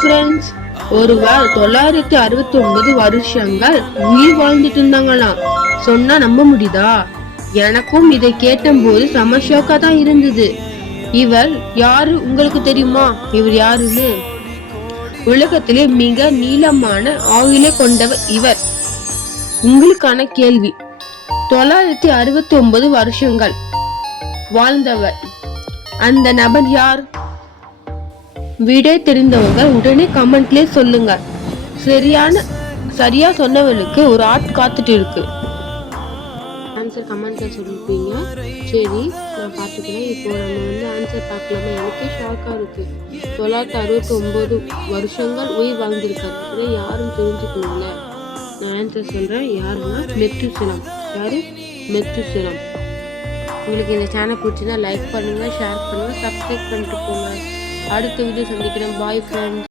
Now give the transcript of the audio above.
Friends, ஒருவர் 969 வருஷங்கள் உயிர் வாழ்ந்துட்டு இருந்தாங்களாம். சொன்னா நம்ப முடியுதா? எனக்கும் இதை கேட்டபோது செம ஷோக்கா தான் இருந்தது. இவர் யாரு உங்களுக்கு தெரியுமா? இவர் யாருன்னு? உலகத்திலே மிக நீளமான ஆயுளை கொண்டவர் இவர். உங்களுக்கான கேள்வி, 969 வருஷங்கள் வாழ்ந்தவர் அந்த நபர் யார்? விடை தெரிந்தவங்க உடனே கமெண்ட்ல சொல்லுங்க. சரியா சொன்னவங்களுக்கு ஒரு ஆர்ட் காத்துட்டு இருக்கு. ஆன்சர் கமெண்ட்ல சொல்லிருப்பீங்க. சரி, நான் பார்த்துக்கிறேன். இப்போ நம்ம ஆன்சர் பார்க்கலாமா? எனக்கே ஷாக்கா இருக்கு. 969 வருஷங்கள் உயிர் வாழ்ந்திருக்காரு. யாருன்னு தெரிஞ்சுக்கணும்ல. நான் ஆன்சர் சொல்றேன். யாருன்னா மெத்துசலம். யாரு? மெத்துசலம். உங்களுக்கு இந்த சேனல் பிடிச்சிருந்தா லைக் பண்ணுங்க, ஷேர் பண்ணுங்க, சப்ஸ்கிரைப் பண்ணிட்டு போங்க. அடுத்த வீடியோ சந்திக்கிறேன். Bye friends.